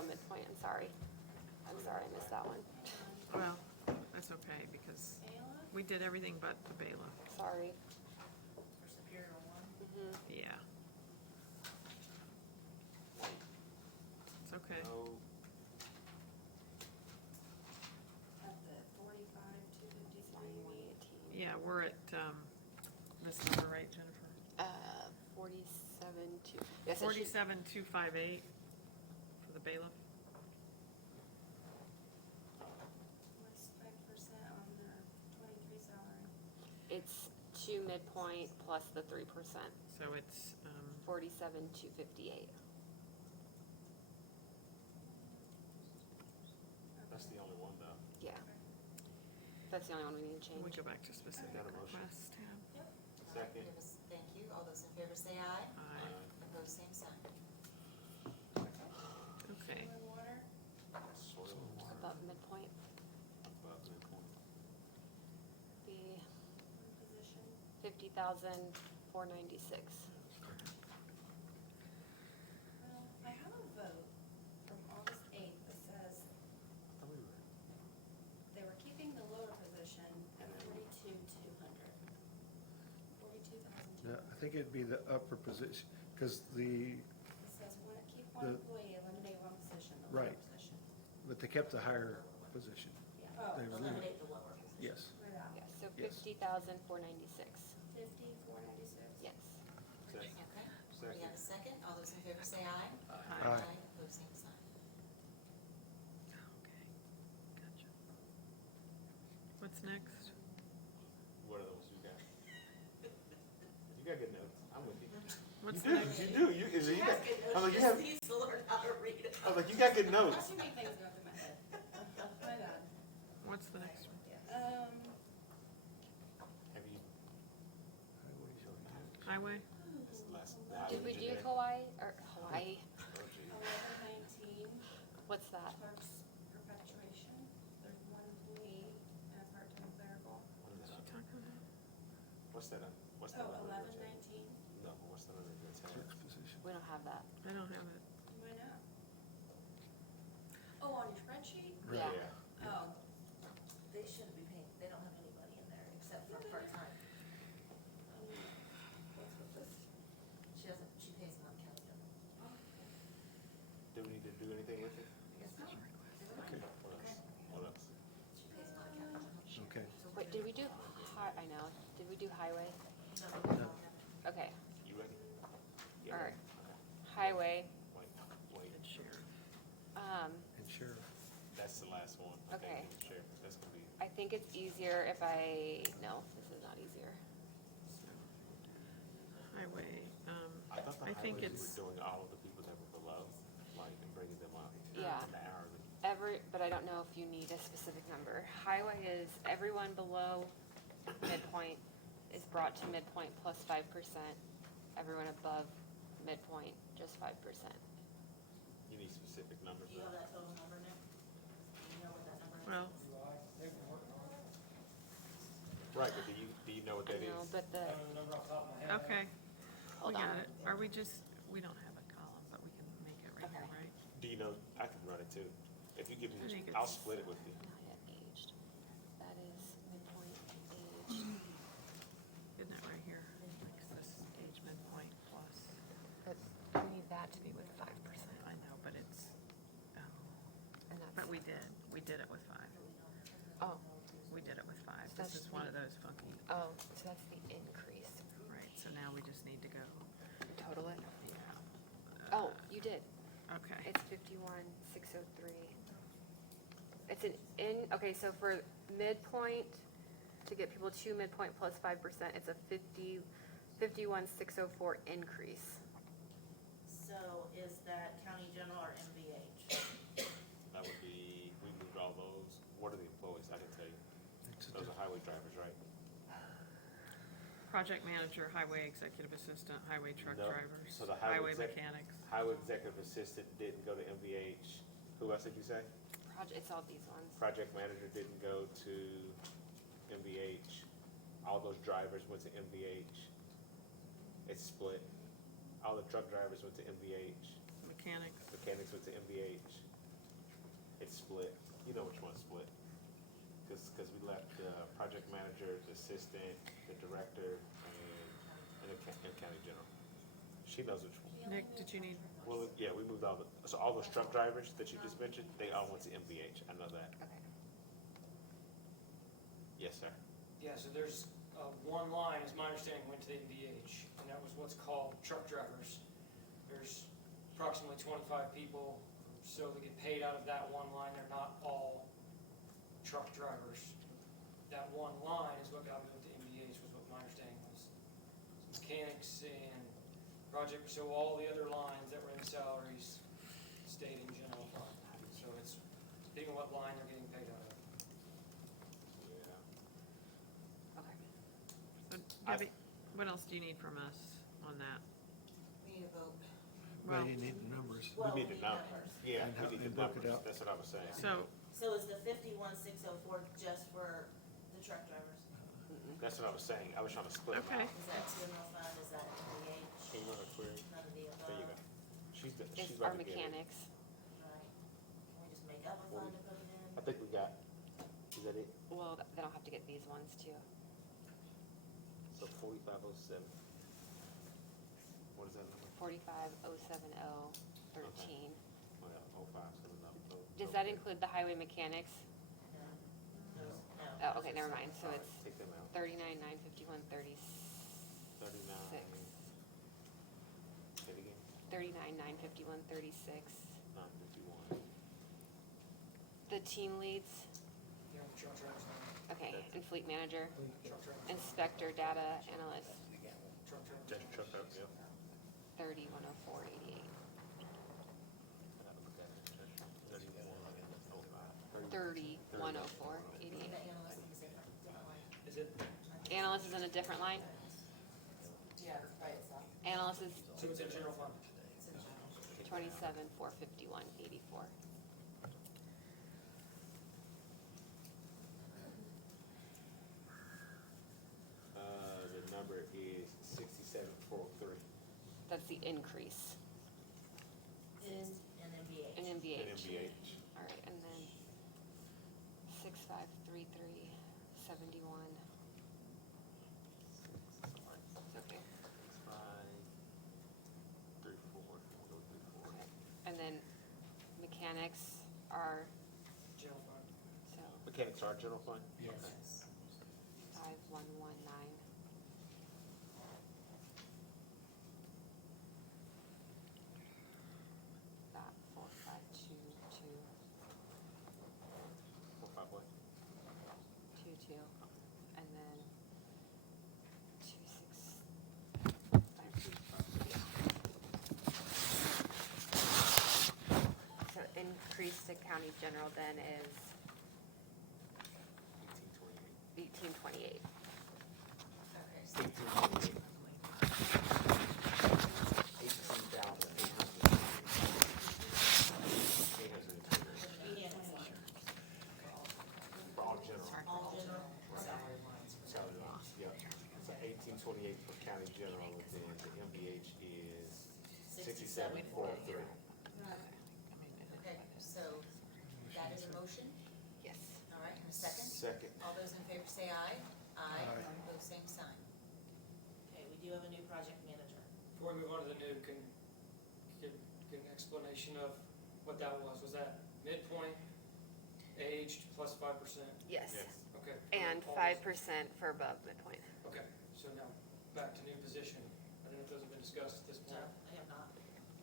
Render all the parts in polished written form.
below midpoint, I'm sorry, I missed that one, Well, that's okay, because we did everything but the bailiff. sorry. For Superior One. Mhm. Yeah. It's okay. No, At the 45,253, you mean? 9118. Yeah, we're at, this number, right, Jennifer? 47, 2, yes, it should, 47,258 for the bailiff. What's 5% on the 23 salary? it's to midpoint plus the 3%, So it's, 47,258. that's the only one though. Yeah, that's the only one we need to can we change. go back to specific Got a motion? request tab? Second. Thank you. All those in favor say aye. Aye. Opposed, same sign. Okay, Soil and water? Soil and water Above midpoint, above midpoint. be Position? 50,496. Well, I have a vote from August 8th that says I thought we were, they were keeping the lower position at 42,200. 42,200. No, I think it'd be the upper position, because the, It says, keep one The- employee, eliminate one position, the lower Right. position. but they kept the higher position. Yeah. Oh, They were Eliminate the lower position. Yes. right out. Yeah, so Yes. 50,496. 50,496? Yes. second, Okay, we have a second. All those in favor say aye. Aye. Opposed, same sign. okay, gotcha. What's next? what are those you got? You got good notes, I'm with you. What's You the do, next? you do, you, is it, you got, I'm like, you have, needs to learn how to read it. I'm like, you got good notes. Too many things go through my head. My bad. What's the next one? Have you? Highway? That's the last. Did we do today. Hawaii, or Hawaii? Oh, gee. 1119, What's that? clerk's perpetuation. There's one employee and a part-time clerical. What is What's she that? talking about? What's that, what's that? Oh, number? 1119, No, but what's the number? Clerk's position. We don't have that. I don't have it. why not? Oh, on your spreadsheet? Yeah. Oh, They shouldn't be paying, they don't have anybody in there except for part-time. what's with this? She doesn't, she pays them on county general. Do we need to do anything with it? I guess not. Okay. What else? What else? She pays them on county general. Okay. Wait, did we do, I know, did we do highway? No, they don't have it. Okay, You ready? Yeah. Alright. Okay. highway, Wait, And sheriff. And sheriff. that's the last one. I think, Okay. Mr. Sheriff. That's gonna be, I think it's easier if no, this is not easier. Highway, I thought the I think highways it's, were doing all of the people that were below, like, and bringing them up. Yeah. In the hourly. But I don't know if you need a specific number. Highway is everyone below midpoint is brought to midpoint plus 5%. Everyone above midpoint, just 5%. You need specific numbers, Do you have though. that total number, Nick? Do you know what that number is? well, Right, but do you know what that I know, is? but the, okay, we hold got on. it. Are we just, we don't have a column, but we can make it right here, Okay. right? Do you know, I can run it too. If you give me, I think I'll it's- split it with you. Not yet aged. That is midpoint aged. Isn't that right here? Like this age midpoint plus, But we need that to be with 5%. I know, but it's, And that's, but we did it with 5. oh, We did it with 5. That's This is one the- of those funky, oh, so that's the increase. right, so now we just need to go, Total it? yeah. Oh, you did. Okay, It's 51,603. It's okay, so for midpoint, to get people to midpoint plus 5%, it's a 51,604 increase. So is that county general or MVH? That would be, we moved all those. What are the employees? I can tell you. It's a Those are highway drivers, right? project manager, highway executive assistant, highway truck No. drivers, So the highway exec- mechanics. Highway executive assistant didn't go to MVH. Who else did you say? It's all these ones. Project manager didn't go to MVH. All those drivers went to MVH. It's split. All the truck drivers went to MVH. Mechanics, Mechanics went to MVH. assistant, the director, and county general. She knows which one. Nick, did you need, Well, yeah, we moved so all those truck drivers that you just mentioned, they all went to MVH, I know that. Okay. Yes, sir. Yeah, so there's one line, as my understanding, went to the MVH, and that was what's called truck drivers. There's approximately 25 people, so they get paid out of that one line. They're not all truck drivers. That one line is what got moved to MVH, was what my understanding was. Mechanics and project, so all the other lines that were in salaries stayed in general fund. So it's depending on what line they're getting paid out of. Yeah. Okay. so Debbie, what else do you need from us on that? We need a vote. Well, Well, you need the numbers. Well, We need the numbers. Yeah, And how- we need and the book it numbers, out. that's what I was saying. so, So is the 51,604 just for the truck drivers? That's what I was saying, I was trying to split them Okay. out. Is that general fund, is that MVH? Can you run a query? None of the above? There you go. She's It's about our to get it. mechanics. Right. Can we just make up a fund to put it in? I think we got, is that it? Well, then I'll have to get these ones too. So 4507. What is that number? 4507013. Oh, yeah, 0570. Does that include the highway mechanics? No. Those- no. Oh, okay, never mind. So it's Take them out. 39,951.36. 39. Say it again. 39,951.36. 951. The team leads, Yeah, the truck drivers line, okay, and fleet manager, truck drivers, inspector, data analyst, truck drivers. Just truck up, yeah. 30,104.88. I gotta look at it. 3105. 30,104.88. The analyst is different, different line. Is it, Analyst is in a different line. Yeah, by itself. Analyst is so it's in general fund? It's in general. 27,451.84. The number is 67403. That's the increase In MVH. in MVH. In MVH. All right, and then 6533.71. Okay. 6534. Okay. And then mechanics are, General fund. so Mechanics are general fund? Yes. Okay. 5119. That 4522. 45 what? 22, and then 26. So increase to county general then is 1828. 1828. Okay, so 1828. 18,800. For all general. all general, Salary lines. Salary lines, yep. So 1828 for county general, and then the MVH is 6743. okay, so that is a motion, Yes. all right, and a second? Second. All those in favor say aye. Aye. Aye. Pose same sign. Okay, we do have a new project manager. Before we move on to the new, can get an explanation of what that was? Was that midpoint, aged, plus 5%? Yes. Yes. Okay. And All 5% those- for above midpoint. Okay, so now, back to new position. I don't know if those have been discussed at this No, point. I have not.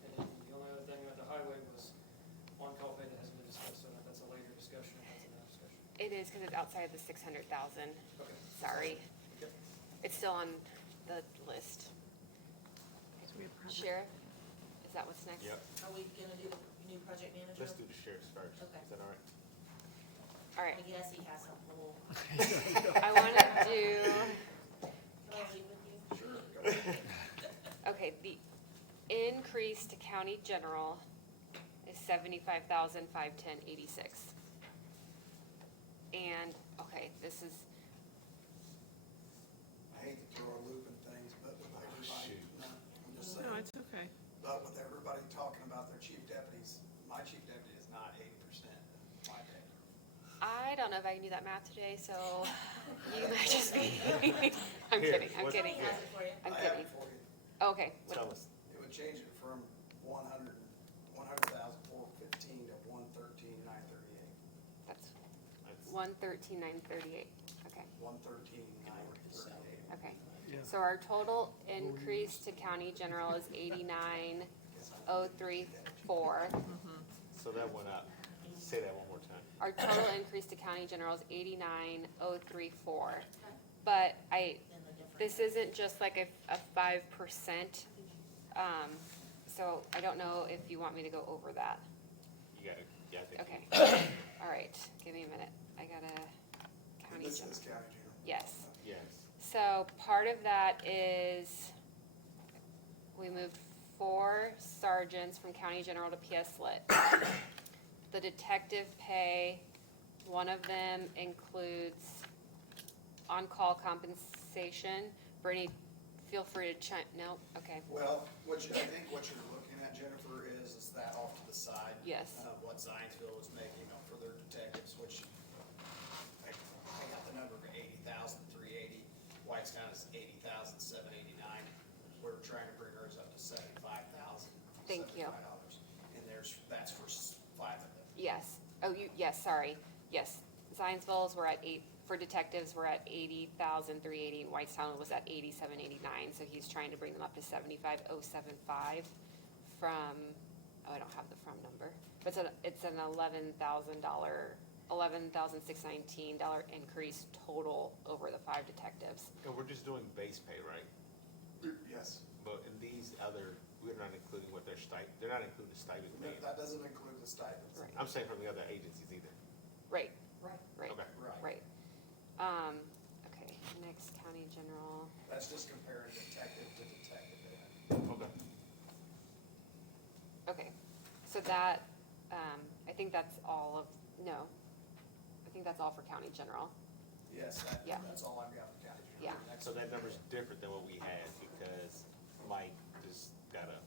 And then the only other thing about the highway was on-call pay that hasn't been discussed, so that's a later discussion, that's another discussion. It is because it's outside of the 600,000. Okay. Sorry. Okay. It's still on the list. so we have project- Sheriff, is that what's next? Yep. Are we gonna do the new project manager? Let's do the sheriff's first. Okay. Is that all right? All right. I guess he has a whole, I want to do, can I leave with you? okay, the increase to county general is 75,510.86. And, okay, this is, I hate to throw a loop in things, but with everybody, shoot. no, I'm just No, saying, it's okay. but with everybody talking about their chief deputies, my chief deputy is not 80% of my pay. I don't know if I can do that math today, so you might just be, I'm Here, kidding, I'm what- kidding. Kelly has it for you. I'm I have kidding. it for you. Okay, Tell us. It would change it from 100,415 to 113,938. that's That's- 113,938, okay, 113,938. okay. Yeah. So our total increase to county general is 89,034. So that went up. Say that one more time. Our total increase to county general is 89,034. But In the different. this isn't just like a 5%. So I don't know if you want me to go over that. You got it. Yeah, I think. Okay, all right, give me a minute. I gotta county This general. is county general. Yes. Yes. So part of that is we moved 4 sergeants from county general to PS lit. The detective pay, one of them includes on-call compensation. Brittany, feel free to chime, no, okay, Well, I think what you're looking at, Jennifer, is that off to the side. yes, What Zionsville is making up for their detectives, which I got the number for 80,380. Whitestown is 80,789. We're trying to bring ours up to 75,000. Thank you. And that's for 5 of them. yes. Oh, yes, sorry, yes. Zionsville's were at for detectives, we're at 80,380, and Whitestown was at 8789, so he's trying to bring them up to 75,075 from, oh, I don't have the from number, but it's an $11,619 increase total over the 5 detectives. And we're just doing base pay, right? Yes. But in these other, we're not including what their they're not including the stipend pay. That doesn't include the stipends. Right. I'm saying from the other agencies either. Right, Right. right, Okay. Right. right. Okay, next county general, That's just comparing detective to detective. Okay. okay, so that, I think that's all of, no, I think that's all for county general. Yes, Yeah. that's all I've got for county general. Yeah. Next So that number's different than what we had because Mike just got a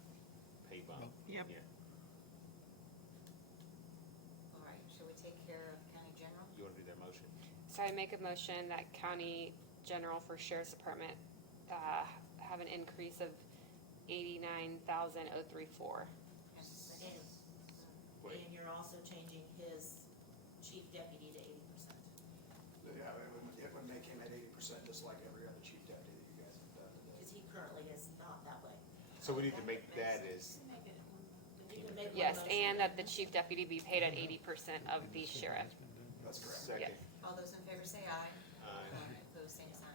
pay bump. Yep. Yeah. All right, should we take care of county general? You wanna do their motion? So I make a motion that county general for sheriff's department, have an increase of 89,034. And, Wait. and you're also changing his chief deputy to 80%. Yeah, it would make him at 80%, just like every other chief deputy that you guys have done today. Because he currently is not that way. So we need to make that as, You can make one Yes, motion. and that the chief deputy be paid at 80% of the sheriff. That's correct. second. All those in favor say aye. Aye. Opposed, same sign.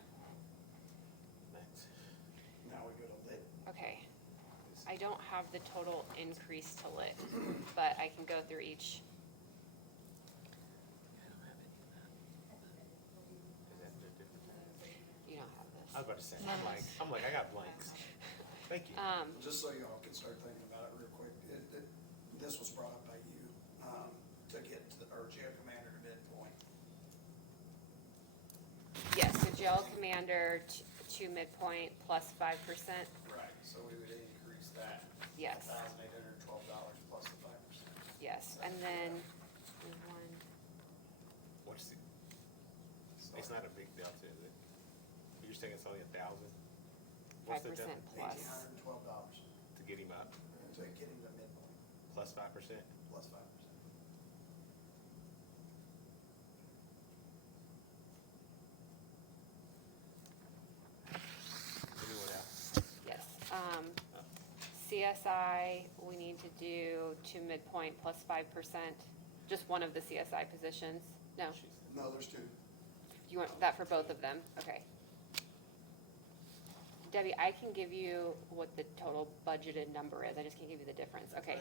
That's- Now we go to lit. Okay, I don't have the total increase to lit, but I can go through each. Is that the difference? You don't have I was this. about to say, I'm like, I got blanks. Thank you. Just so y'all can start thinking about it real quick, this was brought up by you, to get our jail commander to midpoint. Yes, so jail commander to midpoint plus 5%, Right. So we would increase that yes, $1,812 plus the 5%. yes, and then there's one, What's the, it's not a big delta, is it? You're saying it's only 1,000? What's the 5% delta plus. $1,812 to get him up? to get him to midpoint, Plus 5%? plus 5%. Anyone else? Yes. CSI, we need to do to midpoint plus 5%, just one of the CSI positions. No, She's- No, there's 2. you want that for both of them? Okay. Debbie, I can give you what the total budgeted number is, I just can't give you the difference. Okay,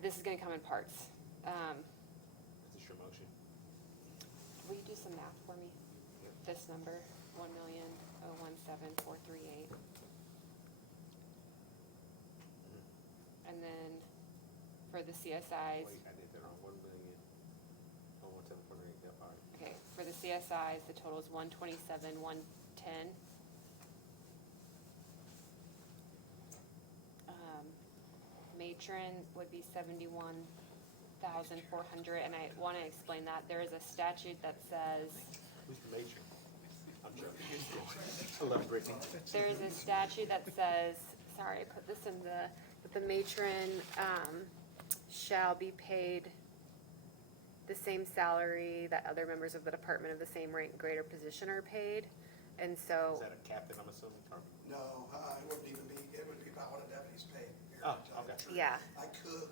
this is gonna come in parts. Is this your motion? Will you do some math for me? Yep. This number, 1,017,438. And then for the CSIs, Wait, I did that wrong, 1,000,000. Oh, 1,748, yep, all right. okay, for the CSIs, the total is 127,110. Matron would be 71,000. 17,400, and I wanna explain that. There is a statute that says, Who's the matron? I'm joking. I love Brittany. there is a statute that says, sorry, I put this in that the matron, shall be paid the same salary that other members of the department of the same rank, grade, or position are paid. And so, Is that a captain, I'm assuming, Carmen? No, it wouldn't even be, it would be about what a deputy's paid. here, Oh, to tell you the okay. truth. yeah,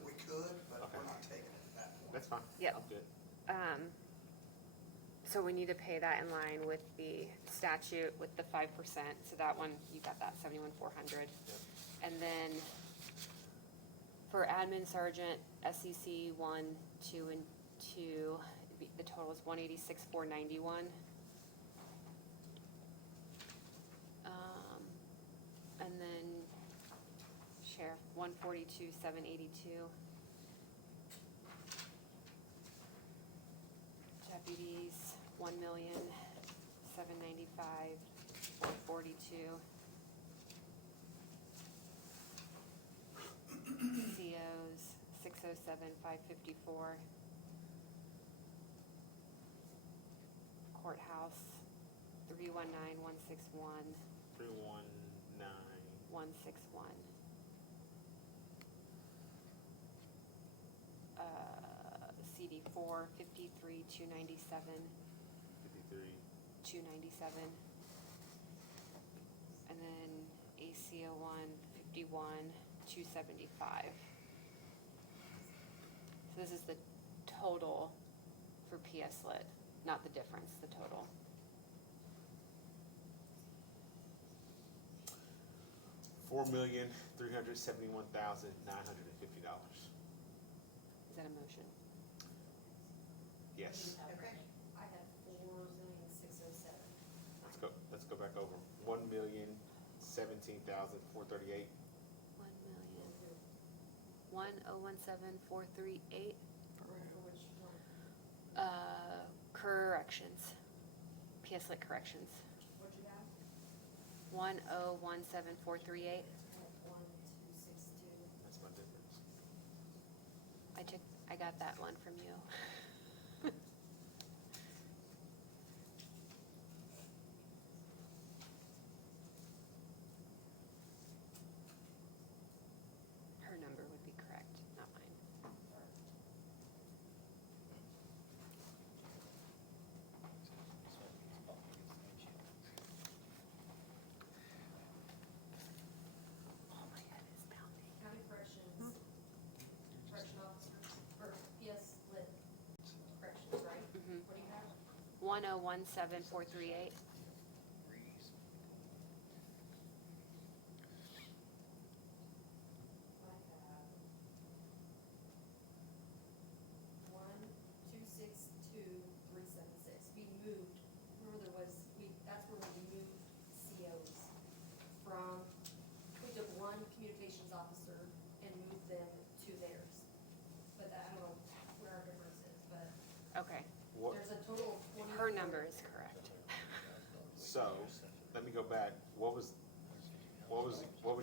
We could, but Okay. we're not taking it at that point. That's fine. Yep. I'm good. so we need to pay that in line with the statute with the 5%. So that one, you got that 71,400. Yep. And then for admin sergeant, SEC 1, 2, and 2, the total is 186,491. And then sheriff, 142,782. Deputies, 1,795,442. COs, 607,554. Courthouse, 319,161. 319. 161. CD 4, 53, 297, 53. 297. And then ACO 1, 51, 275. So this is the total for PS Lit, not the difference, the total. $4,371,950. Is that a motion? Yes. Okay. I had 4,607. Let's go back over. 1,017,438. 1,017,438. For which one? Corrections. PS Lit corrections. What'd you have? 1,017,438. I had 1,262. That's my difference. I got that one from you. Her number would be correct, not mine. Oh, my head is pounding. County corrections, correction officers, or PS Lit corrections, right? Mhm. What do you have? 1,017,438. I have 1,262,376. We moved, remember there was, that's where we moved COs from, we took one communications officer and moved them to theirs. But I don't know where our difference is, but Okay, What, there's a total of 20. her number is correct. so, let me go back. What was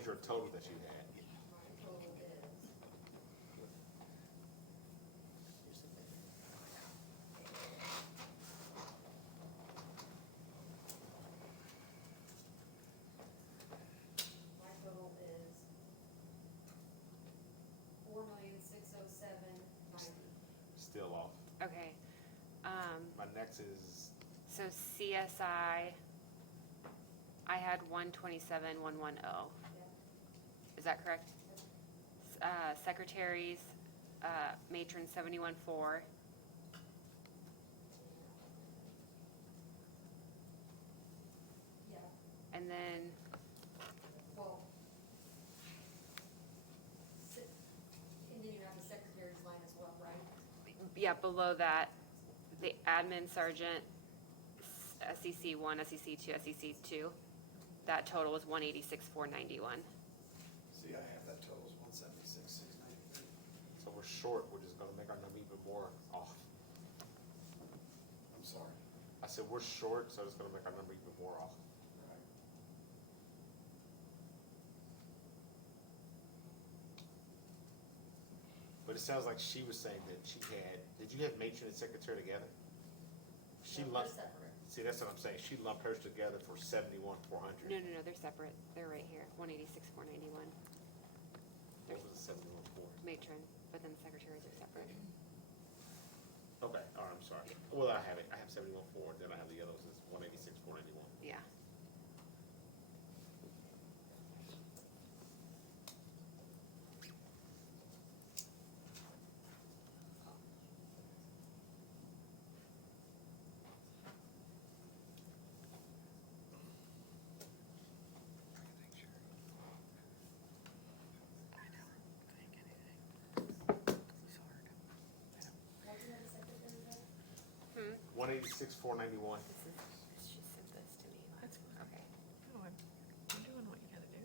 your total that you had? My total is. My total is 4,607,90. Still off. Okay, My next is, so CSI, I had 127,110. Is that correct? Secretaries, matron 71,4. Yeah, And then, well. And then you have the secretary's line as well, right? yeah, below that, the admin sergeant, SEC 1, SEC 2, SEC 2, that total is 186,491. See, I have that total is 176,693. so we're short, which is gonna make our number even more off. I'm sorry. I said we're short, so it's gonna make our number even more off. Right. But it sounds like she was saying that she had, did you have matron and secretary together? She No, they're lumped, separate. see, that's what I'm saying, she lumped hers together for 71,400. No, they're separate. They're right here, 186,491. What was the 71,400? Matron, but then secretaries are separate. Okay, all right, I'm sorry. Well, I have it, I have 71,400, then I have the others, it's 186,491. Yeah. What's the other secretary there? 186,491. She sent this to me. That's fine. Okay. No, you're doing what you gotta do.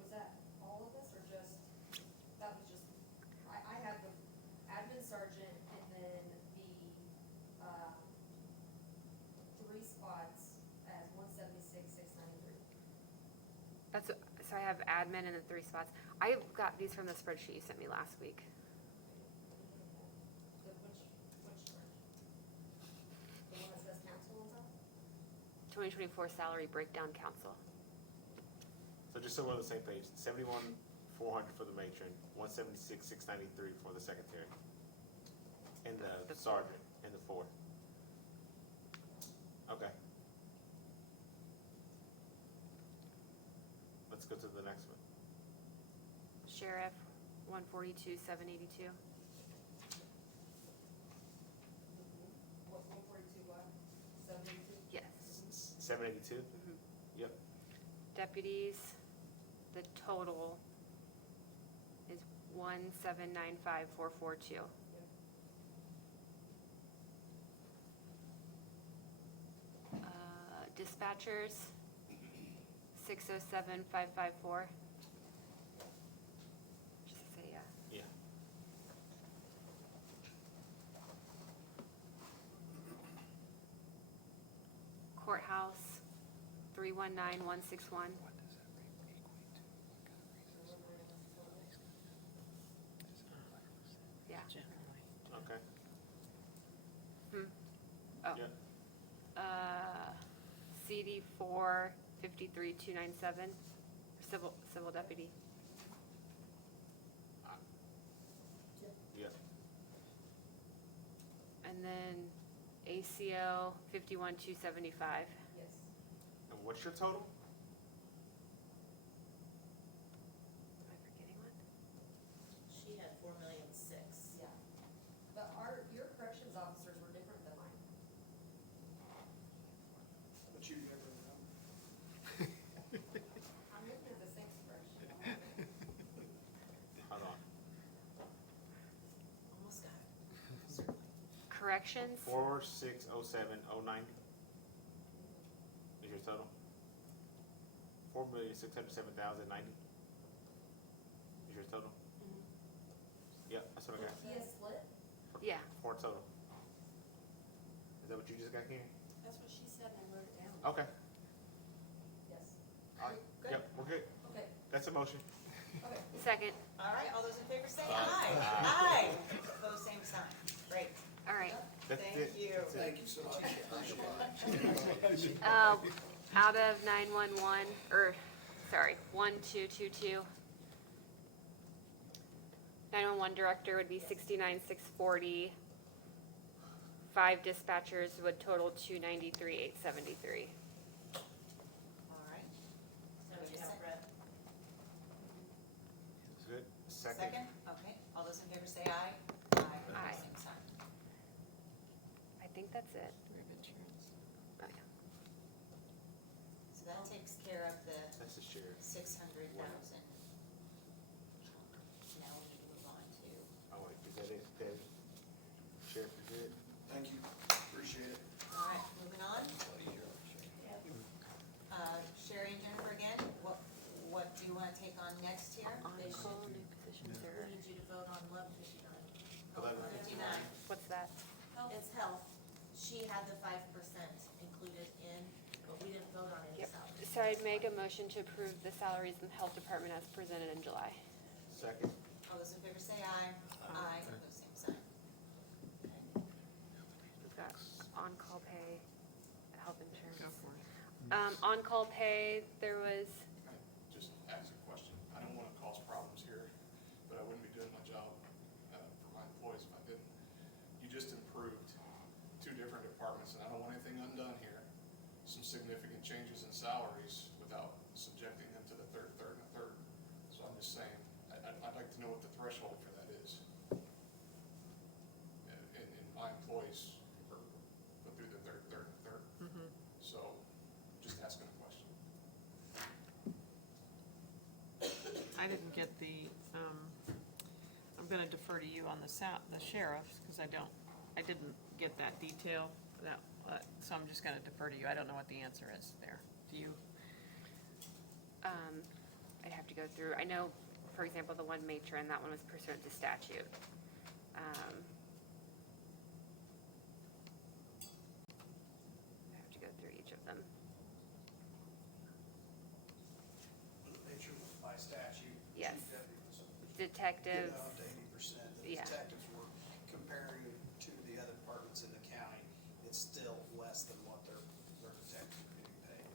Was that all of this or just, that was just, I have the admin sergeant and then the, 3 spots as 176,693. That's, so I have admin and the 3 spots. I got these from the spreadsheet you sent me last week. Which one? The one that says council on top? 2024 salary breakdown council. So just so we're on the same page, 71,400 for the matron, 176,693 for the secretary. And the The sergeant, and the 4. Okay. Let's go to the next one. Sheriff, 142,782. What, 142 what? 72? Yes. 782? Mhm. Yep. Deputies, the total is 1795442. Dispatchers, 607554. Just to say, yeah. Yeah. Courthouse, 319161. What does that rate equate to? What kind of reason? Yeah. Generally. Okay. Oh. Yep. CD 453297, civil deputy. Yep. And then ACO 51275. Yes. And what's your total? Am I forgetting one? She had 4,000,006. Yeah. But your corrections officers were different than mine. But you never know. I'm looking at the same spreadsheet. Hold on. Almost got it. Corrections, 4607,090 is your total? 4,607,090 is your total? Yep, that's what I got. He has split? yeah. 4 total. Is that what you just got, Kenny? That's what she said, and I wrote it down. Okay. Yes. All right. Good. Yep, we're good. Okay, That's a motion. okay. Second, All right, all those in favor say Aye. aye. Aye. Aye. Opposed, same sign. Great. all right. That's Thank it. you. That's it. Thank you so much. Out of 911, or, sorry, 1222. 911 director would be 69,640. 5 dispatchers would total 293,873. All right. So we have Brett. Good. Second? Okay, all those in favor say aye. Aye. Same sign. I think that's it. Do we have insurance? Oh, yeah. So that takes care of the That's the sheriff. 600,000. Now we need to move on to, Oh, wait, is that it, Dave? Sheriff is it? Thank you, appreciate it. all right, moving on. Sherry and Jennifer again, what do you wanna take on next here? On call, new positions, We or, need you to vote on 1159. 1159. what's that? It's health. She had the 5% included in, but we didn't vote on any Yep. salary. So I'd make a motion to approve the salaries in the health department as presented in July. Second. All those in favor say aye. Aye. Opposed, same sign. Okay. We've got on-call pay, health insurance. Go for it. On-call pay, there was, Just ask a question. I don't wanna cause problems here, but I wouldn't be doing my job, for my employees if I didn't. You just improved two different departments, and I don't want anything undone here. Some significant changes in salaries without subjecting them to the third, and the third. So I'm just saying, I'd like to know what the threshold for that is. And my employees go through the third, and the third. Mhm. So, just asking a question. I didn't get the, I'm gonna defer to you on the sheriffs, cause I didn't get that detail, so I'm just gonna defer to you. I don't know what the answer is there. Do you? I'd have to go through, I know, for example, the one matron, that one was pursuant to statute. I have to go through each of them. The nature was by statute. Yes. Chief deputy was Detectives, getting up to 80%. The Yeah. detectives were comparing to the other departments in the county. It's still less than what their detectives are getting paid.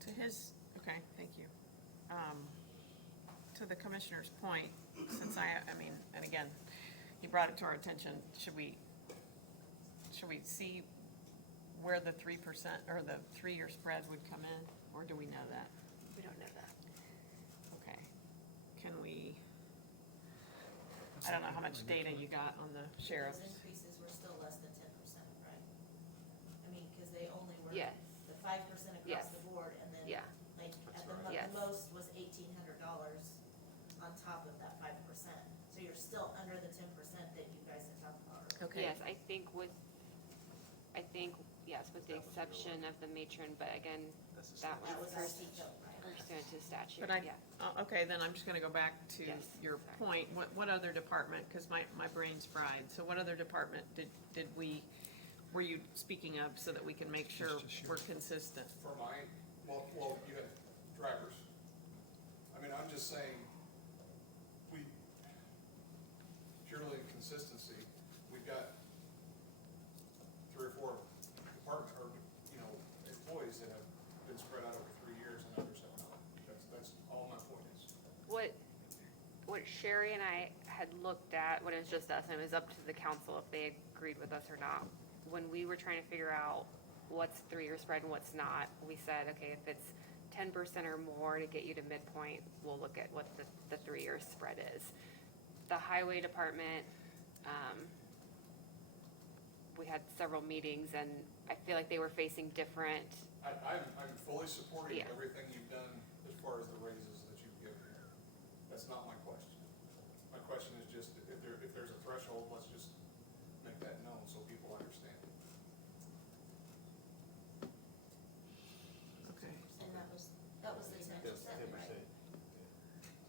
To his, okay, thank you. To the commissioner's point, since I mean, and again, he brought it to our attention, should we see where the 3% or the 3-year spread would come in, or do we know that? we don't know that. Okay, can we, I don't know how much data you got on the sheriff's. Those increases were still less than 10%, right? I mean, cause they only were. Yes. The 5% Yes. across the board, and then. Yeah. Like, That's at the right. Yes. most was $1,800 on top of that 5%. So you're still under the 10% that you guys had talked about earlier. Okay. Yes, yes, with the exception of the matron, but again, That's the that That was was our CTO, right? pursuant to statute, But yeah. okay, then I'm just gonna go back to Yes, your sorry. point, what other department, cause my brain's fried, so what other department were you speaking of, so that we can make sure we're consistent? For my, well, you have drivers. I mean, I'm just saying, purely in consistency, we've got 3 or 4 department, or, employees that have been spread out over 3 years and others have not. That's all my point is. What Sherry and I had looked at, when it was just us, and it was up to the council if they agreed with us or not, when we were trying to figure out what's 3-year spread and what's not, we said, okay, if it's 10% or more to get you to midpoint, we'll look at what the 3-year spread is. The highway department, we had several meetings, and I feel like they were facing different, I'm fully supporting Yeah. everything you've done as far as the raises that you've given here. That's not my question. My question is just, if there's a threshold, let's just make that known so people understand. Okay, And that was the 10%, right?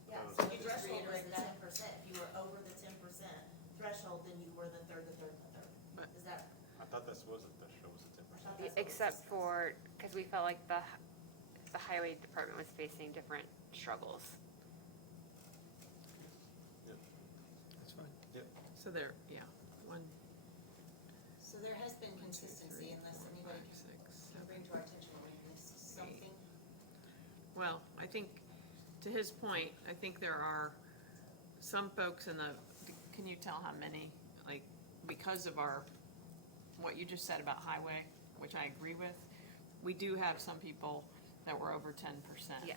Yeah, Oh, so so your just threshold was reiterate the 10%. If you were over the 10% threshold, then you were the third, and the third. But- Is that, I thought that was a threshold, was a 10%. I thought that's what it except was. for, because we felt like the highway department was facing different struggles. That's fine. so there, yeah, 1, So there has been 2, 3, consistency 4, unless 5, anybody 6, can 7. bring to our attention we missed something. Well, I think, to his point, I think there are some folks in the, can you tell how many, like, because of what you just said about highway, which I agree with, we do have some people that were over 10%. Yeah.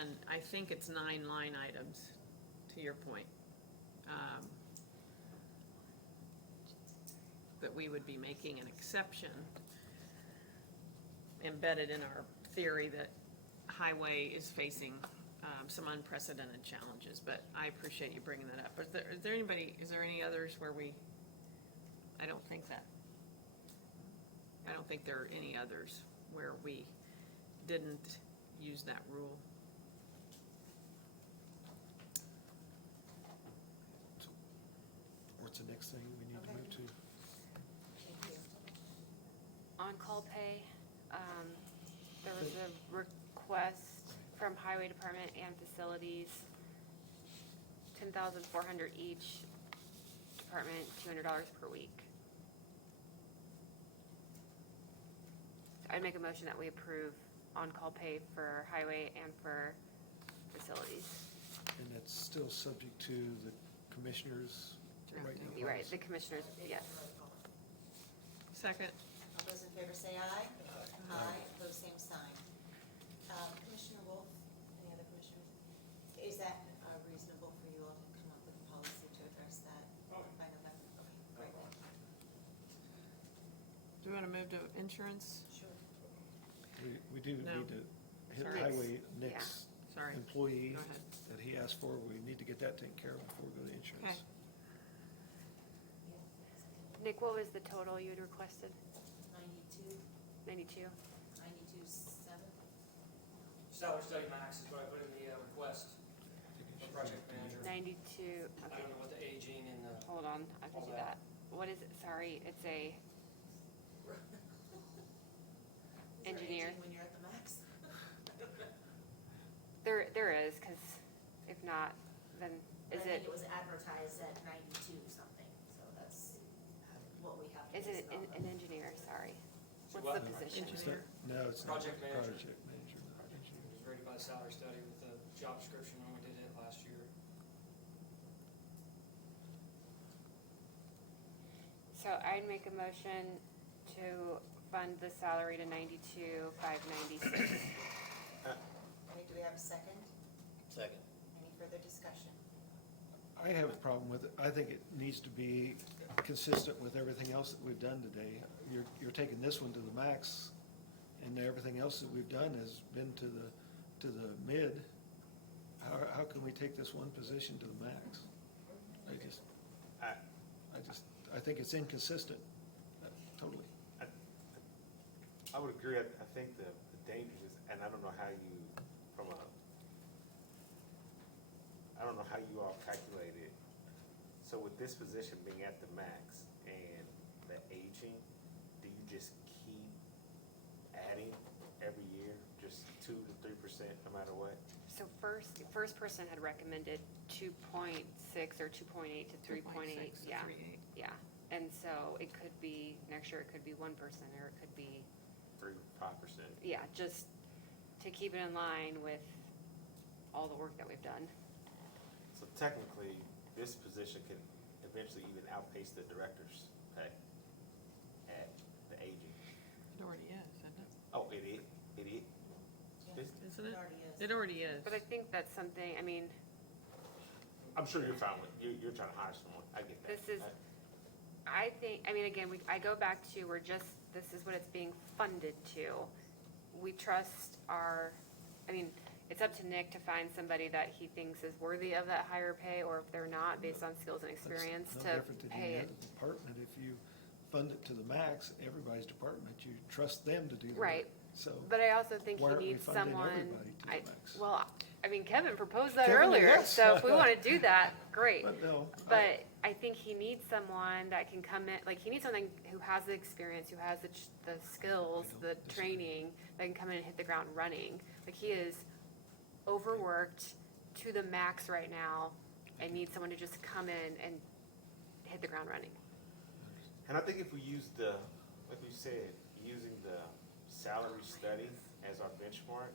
And I think it's 9 line items, to your point. That we would be making an exception embedded in our theory that highway is facing some unprecedented challenges, but I appreciate you bringing that up. Is there any others where I don't think there are any others where we didn't use that rule. What's the next thing we need to move to? Thank you. On-call pay, there was a request from highway department and facilities $1,400 each, department $200 per week. So I'd make a motion that we approve on-call pay for highway and for facilities. And it's still subject to the commissioners. Drafting. You're right, the commissioners, yes. Second. All those in favor say aye. Aye, opposed, same sign. Commissioner Wolf, any other commissioners? Is that reasonable for you all to come up with a policy to address that Oh. by November? Okay, great. Do we want to move to insurance? Sure. We do No. need to hit Sorry. highway Yeah. Nick's Sorry. employee Go ahead. that he asked for. We need to get that taken care of before we go to insurance. Nick, what was the total you had requested? 92, 92? 92.7? Salary study max is what I put in the request for project manager. 92, I okay, don't know what the aging and the, hold on, I can All do that. that. What is it, sorry, it's a, Is there Engineer. aging when you're at the max? there is, cause if not, then I is think it, it was advertised at 92 something, so that's what we have to. is it base an, off of. an engineer, sorry? So What's the what? position? Is that- No, it's not. Project manager. Project manager, not it engineer. was rated by the salary study with the job description when we did it last year. So I'd make a motion to fund the salary to 92,596. Okay, do we have a second? Second. Any further discussion? I have a problem with it. I think it needs to be consistent with everything else that we've done today. You're taking this one to the max, and everything else that we've done has been to the mid. How can we take this one position to the max? I think it's inconsistent, totally. I would agree. I think the danger is, and I don't know how you, I don't know how you all calculate it. So with this position being at the max and the aging, do you just keep adding every year, just 2 to 3% no matter what? So first person had recommended 2.6 or 2.8 to 3.8, 2.6 to yeah, 3.8. yeah. And so it could be, next year it could be 1% or it could be, 3, 5%. yeah, just to keep it in line with all the work that we've done. So technically, this position can eventually even outpace the director's pay at the aging. It already is, isn't it? Oh, it is? Yeah. Isn't it? It already is. It already is. But I think that's something, I mean, I'm sure you're fine with, you're trying to hire someone, I get that. This is- I think, I mean, again, I go back to, this is what it's being funded to. We trust it's up to Nick to find somebody that he thinks is worthy of that higher pay, or if they're not, based on skills and experience, That's to no different than pay any it. other department. If you fund it to the max, everybody's department, you trust them to do the Right. work. So, But I also think Why he aren't we needs funding someone, everybody to the max? well, I mean, Kevin proposed that Kevin, earlier, yes. so if we wanna do that, great. but no. But I think he needs someone that can come in, like, he needs something who has the experience, who has the skills, I the don't disagree. training, that can come in and hit the ground running. Like, he is overworked to the max right now, and needs someone to just come in and hit the ground running. And I think if we use like we said, using the salary study as our benchmark,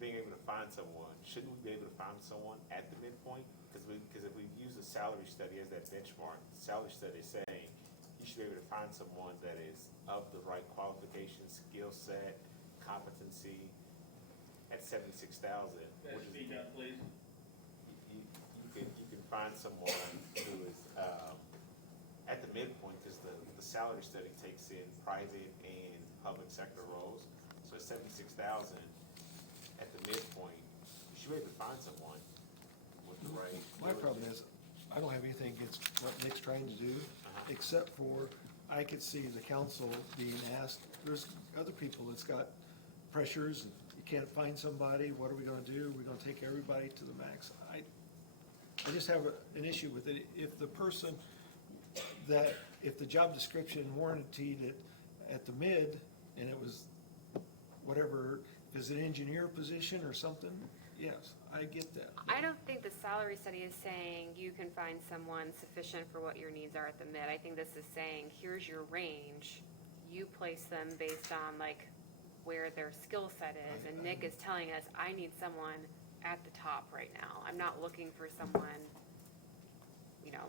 being able to find someone, shouldn't we be able to find someone at the midpoint? Because if we use the salary study as that benchmark, the salary study is saying you should be able to find someone that is of the right qualifications, skill set, competency at 76,000. Speak up, please. You can find someone who is at the midpoint, because the salary study takes in private and public sector roles. So at 76,000 at the midpoint, you should be able to find someone with the right. My problem is, I don't have anything against what Nick's trying to do, Uh-huh. except for, I could see the council being asked, there's other people that's got pressures, and you can't find somebody, what are we gonna do? We're gonna take everybody to the max. I just have an issue with it. If the person if the job description warranted it at the mid, and it was whatever, is it an engineer position or something? yes, I get that. I don't think the salary study is saying you can find someone sufficient for what your needs are at the mid. I think this is saying, here's your range. You place them based on like where their skill set is. And Nick is telling us, I need someone at the top right now. I'm not looking for someone, you know,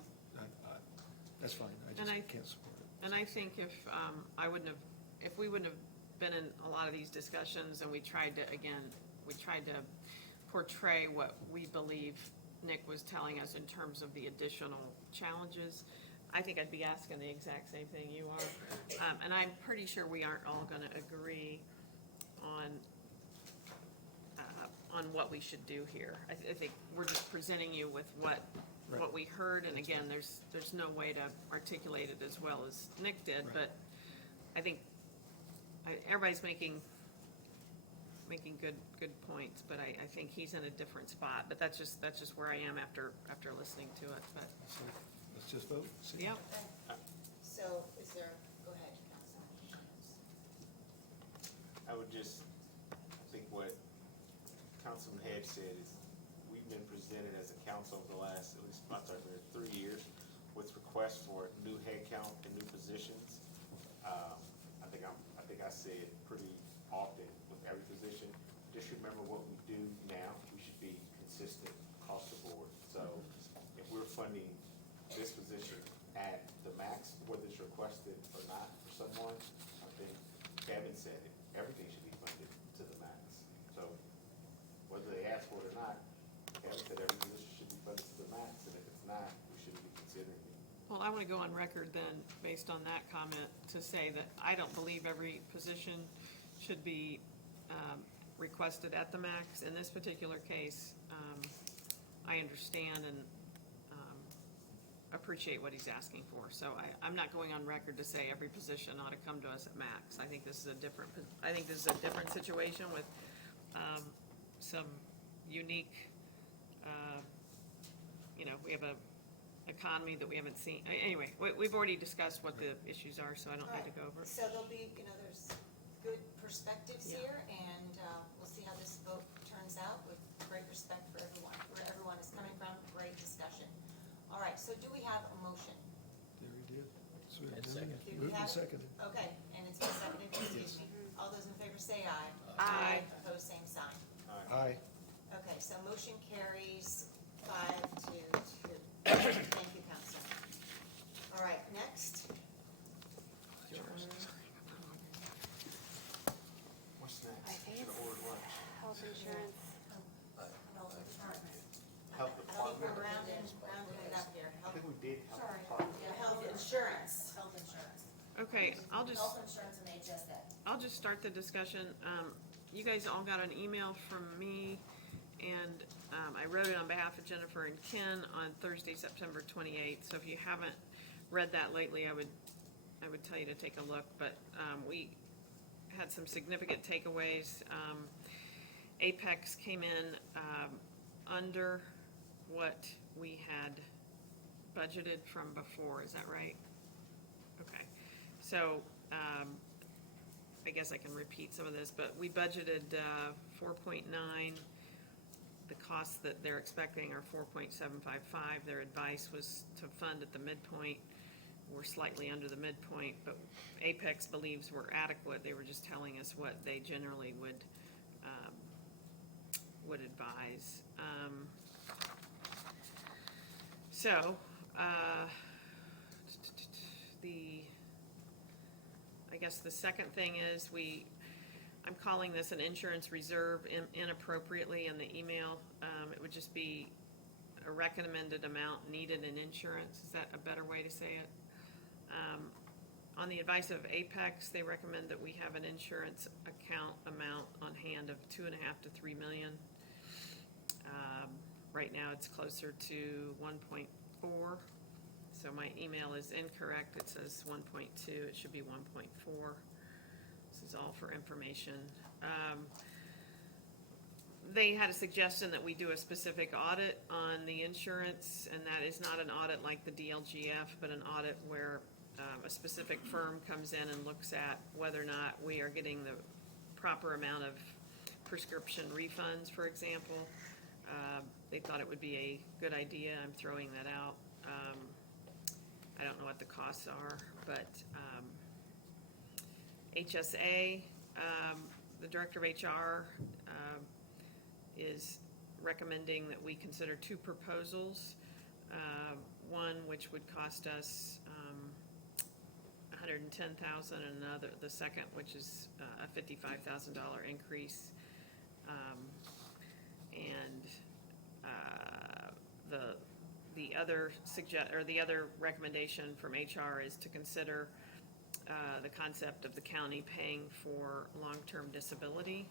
That's fine, I And I- just can't support it. And I think if, if we wouldn't have been in a lot of these discussions and we tried to portray what we believe Nick was telling us in terms of the additional challenges, I think I'd be asking the exact same thing you are. And I'm pretty sure we aren't all gonna agree on what we should do here. I think we're just presenting you with what Right. we heard, and again, there's no way to articulate it as well as Nick did, Right. but I think everybody's making good points, but I think he's in a different spot, but that's just where I am after listening to it, but, So, let's just vote, see? yep. Okay. So is there, go ahead, Councilman. I would just, I think what Councilman Hedge said is, we've been presented as a council over the last, at least, I'm sorry, 3 years, with requests for new headcount and new positions. I think I say it pretty often with every position. Just remember what we do now, we should be consistent across the board. So if we're funding this position at the max, whether it's requested or not for someone, I think Kevin said it, everything should be funded to the max. So whether they ask for it or not, Kevin said every position should be funded to the max, and if it's not, we shouldn't be considering it. Well, I want to go on record then, based on that comment, to say that I don't believe every position should be requested at the max. In this particular case, I understand and appreciate what he's asking for. So I'm not going on record to say every position ought to come to us at max. I think this is a different situation with some unique, we have a economy that we haven't seen. Anyway, we've already discussed what the issues are, so I don't need to go over it. So there'll be, there's good perspectives Yeah. here, and we'll see how this vote turns out with great respect for everyone, where everyone is coming from, great discussion. All right, so do we have a motion? There we did. So we And moved- second. Do we Moved have and it? seconded. Okay, and it's been seconded, excuse me. All those in favor say aye. Aye. Opposed, same sign. Aye. Okay, so motion carries 5-2. Thank you, Council. All right, next. What's next? I think Should've ordered lunch. health insurance. Health I think department. we're rounding it up here. I think we did health Sorry. department. Health insurance. Health insurance. Okay, I'll just. Health insurance and HSA. I'll just start the discussion. You guys all got an email from me, and I wrote it on behalf of Jennifer and Ken on Thursday, September 28th. So if you haven't read that lately, I would tell you to take a look. But we had some significant takeaways. Apex came in under what we had budgeted from before. Is that right? Okay. So I guess I can repeat some of this, but we budgeted 4.9. The costs that they're expecting are 4.755. Their advice was to fund at the midpoint. We're slightly under the midpoint, but Apex believes we're adequate. They were just telling us what they generally would advise. I guess the second thing is I'm calling this an insurance reserve inappropriately in the email. It would just be a recommended amount needed in insurance. Is that a better way to say it? On the advice of Apex, they recommend that we have an insurance account amount on hand of 2.5 to 3 million. Right now, it's closer to 1.4. So my email is incorrect. It says 1.2. It should be 1.4. This is all for information. They had a suggestion that we do a specific audit on the insurance, and that is not an audit like the DLGF, but an audit where a specific firm comes in and looks at whether or not we are getting the proper amount of prescription refunds, for example. They thought it would be a good idea. I'm throwing that out. I don't know what the costs are, but HSA, the director of HR is recommending that we consider two proposals. One which would cost us $110,000, and another, the second, which is a $55,000 increase. And the other the other recommendation from HR is to consider the concept of the county paying for long-term disability.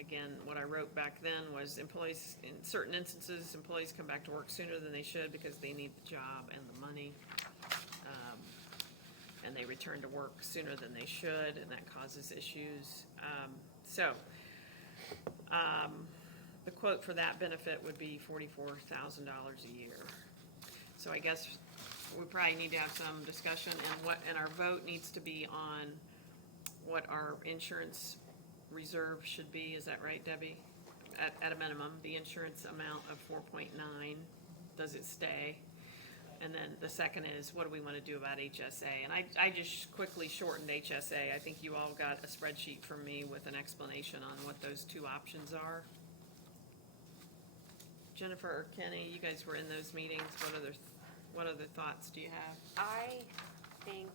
Again, what I wrote back then was employees, in certain instances, employees come back to work sooner than they should because they need the job and the money. And they return to work sooner than they should, and that causes issues. The quote for that benefit would be $44,000 a year. So I guess we probably need to have some discussion, and our vote needs to be on what our insurance reserve should be. Is that right, Debbie? At a minimum, the insurance amount of 4.9, does it stay? And then the second is, what do we want to do about HSA? And I just quickly shortened HSA. I think you all got a spreadsheet from me with an explanation on what those two options are. Jennifer or Kenny, you guys were in those meetings. What other thoughts do you have? I think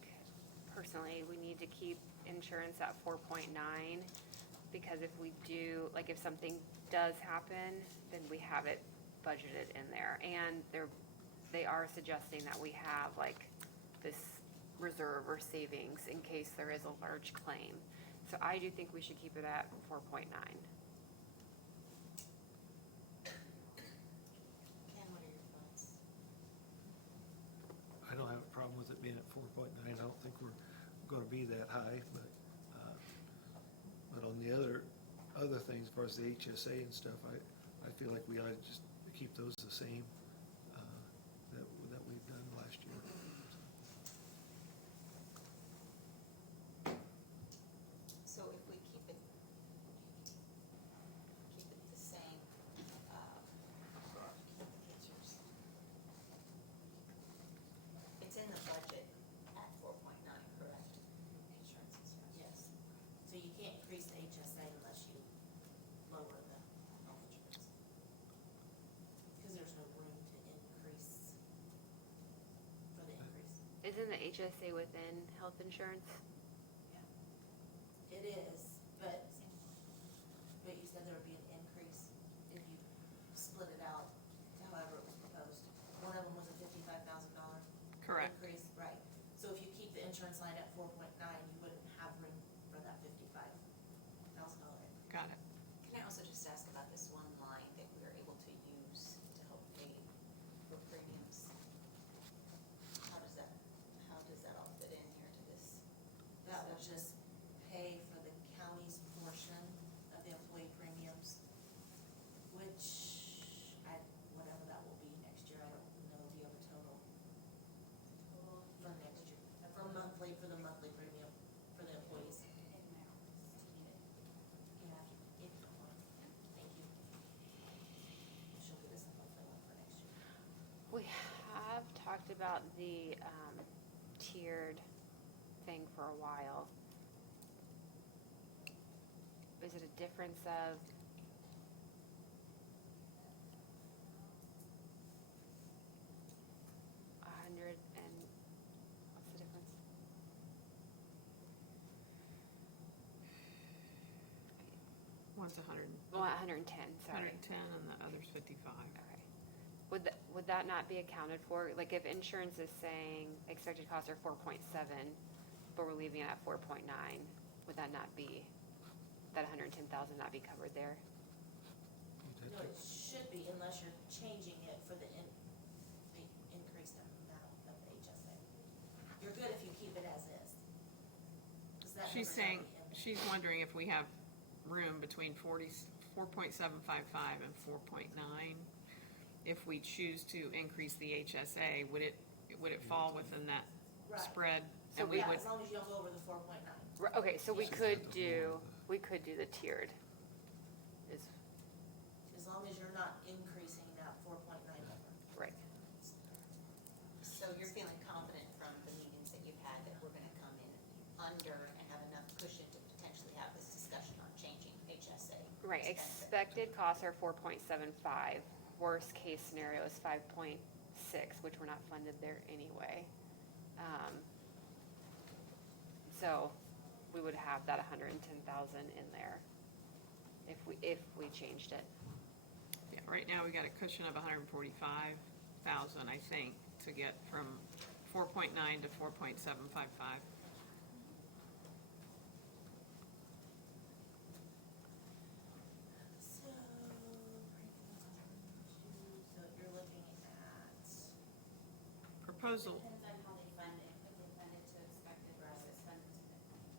personally, we need to keep insurance at 4.9, because if we do, like if something does happen, then we have it budgeted in there. And they are suggesting that we have like this reserve or savings in case there is a large claim. So I do think we should keep it at 4.9. Ken, what are your thoughts? I don't have a problem with it being at 4.9. I don't think we're gonna be that high, but on the other things, as far as the HSA and stuff, I feel like we ought to just keep those the same, that we've done last year. So if we keep it the same, it's in the budget at 4.9, correct? Insurance expense. Yes. So you can't increase the HSA unless you lower the health insurance. Because there's no room to increase for the increase. Isn't the HSA within health insurance? It is, but you said there would be an increase if you split it out, however it was proposed. One of them was a $55,000 Correct. increase, right. So if you keep the insurance line at 4.9, you wouldn't have room for that $55,000 increase. Got it. Can I also just ask about this one line that we were able to use to help pay for premiums? How does that all fit in here to this? That would just pay for the county's portion of the employee premiums, which whatever that will be next year, I don't know the other total. For next year, for the monthly premium for the employees. Yeah, if you don't mind. Thank you. She'll get us a monthly one for next year. We have talked about the tiered thing for a while. Is it a difference of $100 and what's the difference? One's 100, Well, 110, sorry. 110 and the other's 55. Okay. Would that not be accounted for? Like if insurance is saying expected costs are 4.7, but we're leaving it at 4.9, would that not be, that 110,000 not be covered there? No, it should be unless you're changing it for the increased amount of the HSA. You're good if you keep it as is. 'Cause that She's number's saying, already in. she's wondering if we have room between 4.755 and 4.9. If we choose to increase the HSA, would it fall within that Right. spread? So And we Yeah, would, as long as you don't go over the 4.9. Okay, so we Yeah. could do the tiered. Is As Right, expected costs are 4.75. Worst case scenario is 5.6, which we're not funded there anyway. So we would have that 110,000 in there if we changed it. Yeah, right now we got a cushion of 145,000, I think, to get from 4.9 to 4.755. So, so you're looking at, Proposal, Depends on how they fund it, if they fund it to expected versus funded to midpoint.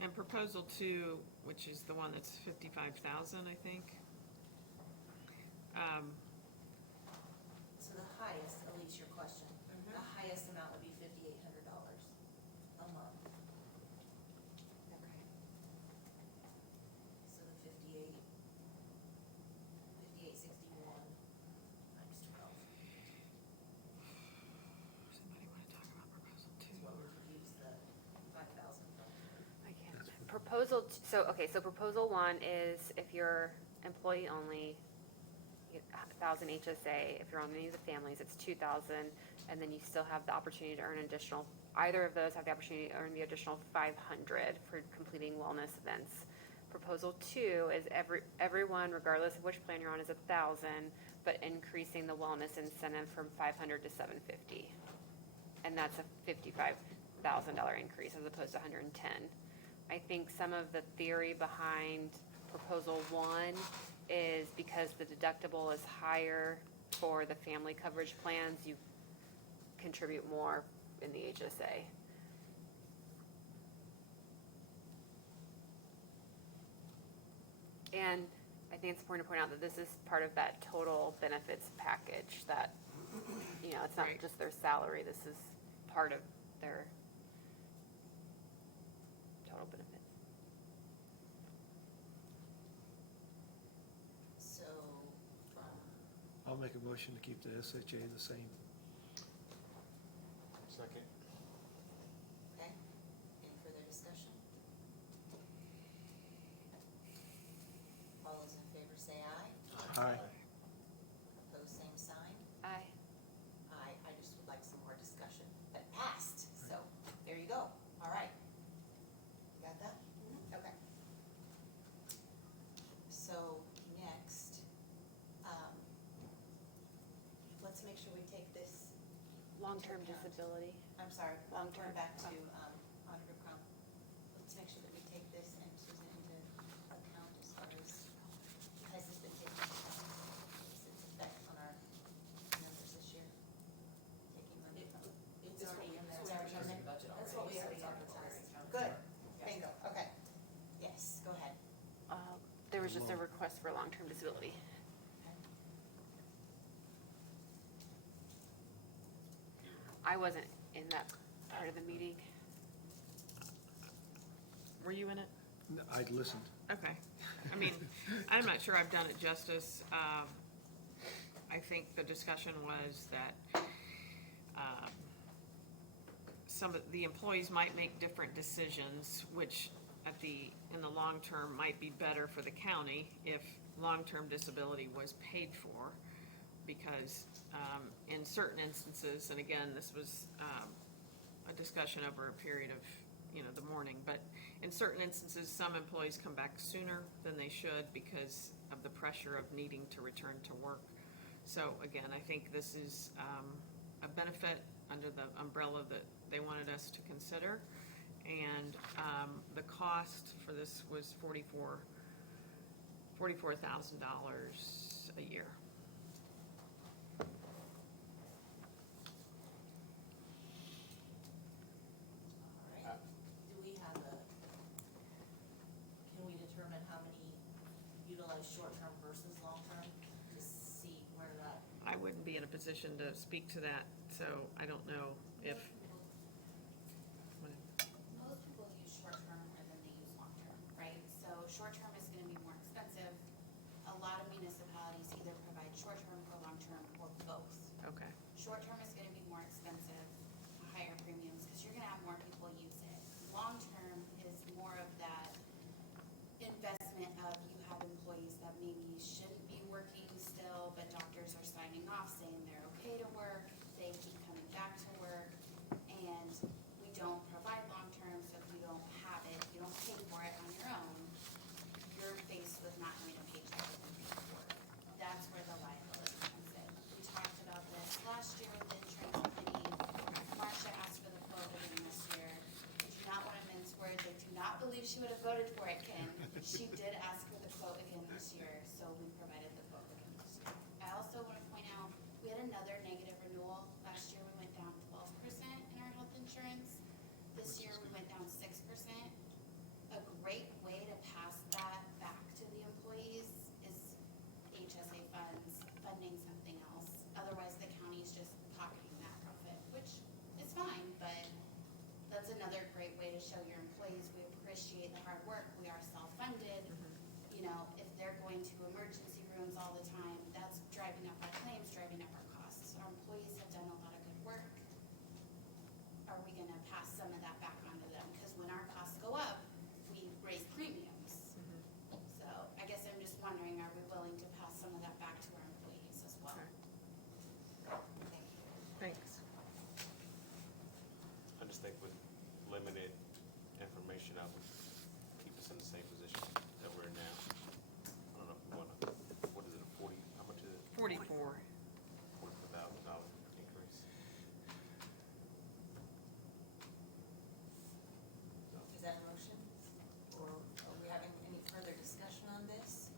and proposal 2, which is the one that's 55,000, I think. So the highest, Elise, your question, the highest amount would be $5,800 a month. So the 5861 times 12 Somebody want to talk about proposal 2? is what we could use the 5,000 from. I can't. So proposal 1 is if you're employee only, you get 1,000 HSA. If you're on any of the families, it's 2,000, and then you still have the opportunity to earn additional, either of those have the opportunity to earn the additional 500 for completing wellness events. Proposal 2 is everyone, regardless of which plan you're on, is 1,000, but increasing the wellness incentive from 500 to 750. And that's a $55,000 increase as opposed to 110. I think some of the theory behind proposal 1 is because the deductible is higher for the family coverage plans, you contribute more in the HSA. And I think it's important to point out that this is part of that total benefits package that, you know, it's not Right. just their salary, this is part of their total benefits. so, I'll make a motion to keep the SHA the same. Second. okay, any further discussion? All those in favor say aye. Aye. Opposed, same sign. Aye. I just would like some more discussion, but passed, so there you go, all right. Got that? Okay. So next, let's make sure we take this, Long-term Yeah. disability. I'm sorry, Long-term. going back to Auditor Crump. Let's make sure that we take this and Susan into account as far as, has this been taken into its effect on our numbers this year? Taking money from. It's already in there. It's already in there. That's what we already advertised. Good, bingo, okay. Yes, go ahead. There was just a request for long-term disability. I wasn't in that part of the meeting. Were you in it? I listened. Okay. I mean, I'm not sure I've done it justice. I think the discussion was that some of the employees might make different decisions, which in the long term might be better for the county if long-term disability was paid for. Because in certain instances, and again, this was a discussion over a period of, the morning, but in certain instances, some employees come back sooner than they should because of the pressure of needing to return to work. So again, I think this is a benefit under the umbrella that they wanted us to consider. And the cost for this was $44,000 a year. All right. Do we have can we determine how many utilize short-term versus long-term to see where that? I wouldn't be in a position to speak to that, so I don't know if. Most people use short-term more than they use long-term, right? So short-term is gonna be more expensive. A lot of municipalities either provide short-term or long-term or both. Okay. Short-term is gonna be more expensive, higher premiums, because you're gonna have more people use it. Long-term is more of that signing off saying they're okay to work, they keep coming back to work, and we don't provide long-term, so if you don't have it, you don't pay for it on your own, you're faced with not having a paycheck within the quarter. That's where the liability comes in. We talked about this last year with the insurance committee. Marcia asked for the quote again this year. I do not want to mince words. I do not believe she would have voted for it, Ken. She did ask for the quote again this year, so we provided the quote again this year. I also want to point out, we had another negative renewal. Last year, we went down 12% in our health insurance. This year, we went down 6%. A great way to pass that back to the employees is HSA funds, funding something else. Otherwise, the county's just pocketing that profit, which is fine, but that's another great way to show your employees we appreciate the hard work. We are self-funded. You know, if they're going to emergency rooms all the time, that's driving up our claims, driving up our costs. Our employees have done a lot of good work. Are we gonna pass some of that back onto them? Because when our costs go up, we raise premiums. So I guess I'm just wondering, are we willing to pass some of that back to our employees as well? Thanks. I just think with limited information, I would keep us in the same position that we're in now. I don't know if we wanna, what is it, a 40, how much is it? 44. $44,000 increase. Is that a motion? Or are we having any further discussion on this?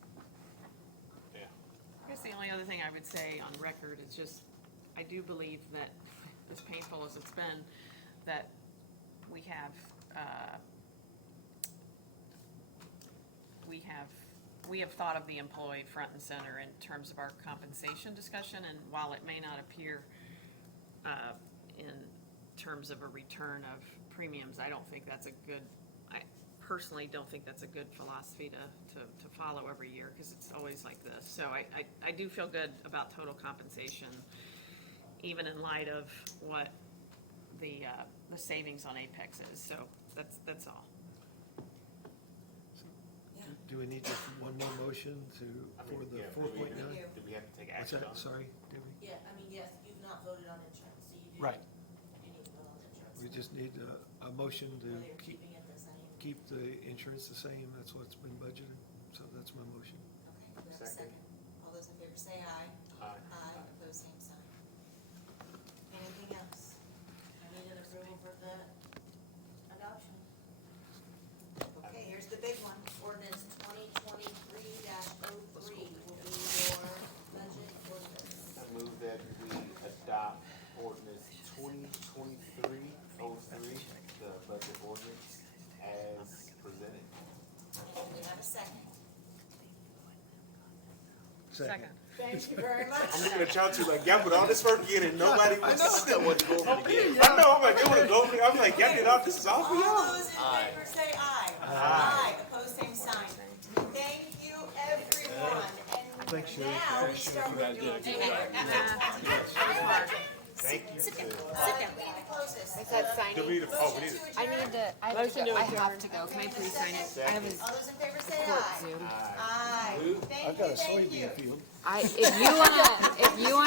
Yeah. I guess the only other thing I would say on record is just, I do believe that, as painful as it's been, that we have, we have thought of the employee front and center in terms of our compensation discussion, and while it may not appear in terms of a return of premiums, I don't think that's a good, I personally don't think that's a good philosophy to follow every year, because it's always like this. So I do feel good about total compensation, even in light of what the savings on Apex is, so that's all. Do we need just one more motion for the 4.9? Do we have to take What's action that, on it? sorry, Debbie? Yeah, I mean, yes, you've not voted on insurance, so you do. Right. You need to vote on insurance. We just need a motion to Whether you're keep keeping it the same. keep the insurance the same, that's what's been budgeted, so that's my motion. Okay, we have a Second. second. All those in favor say aye. Aye. Aye, opposed, same sign. Anything else? I need an approval for the adoption. Okay, here's the big one. Ordinance 2023-03 will be your budget ordinance. I move that we adopt ordinance 2023-03, the budget ordinance as presented. We have a second. Second. Thank you very much. I'm looking at y'all two like, y'all put all this work in and nobody wants to want to go over it again. I know, I'm like, they want to go over it. I'm like, y'all did all this is all for All y'all. those in favor say aye. Aye. Opposed, same sign. Thank you, everyone. And Thanks, Sheriff. now we start reviewing. Thank you. Sit down. We need to close this. I said signing. Do we need to, oh, we need to. I need to, I have to go, I have to go. Can I please sign it? I have a All those in favor say court aye. Zoom. Aye. I've Thank got you, a thank you. soybean field. If you wanna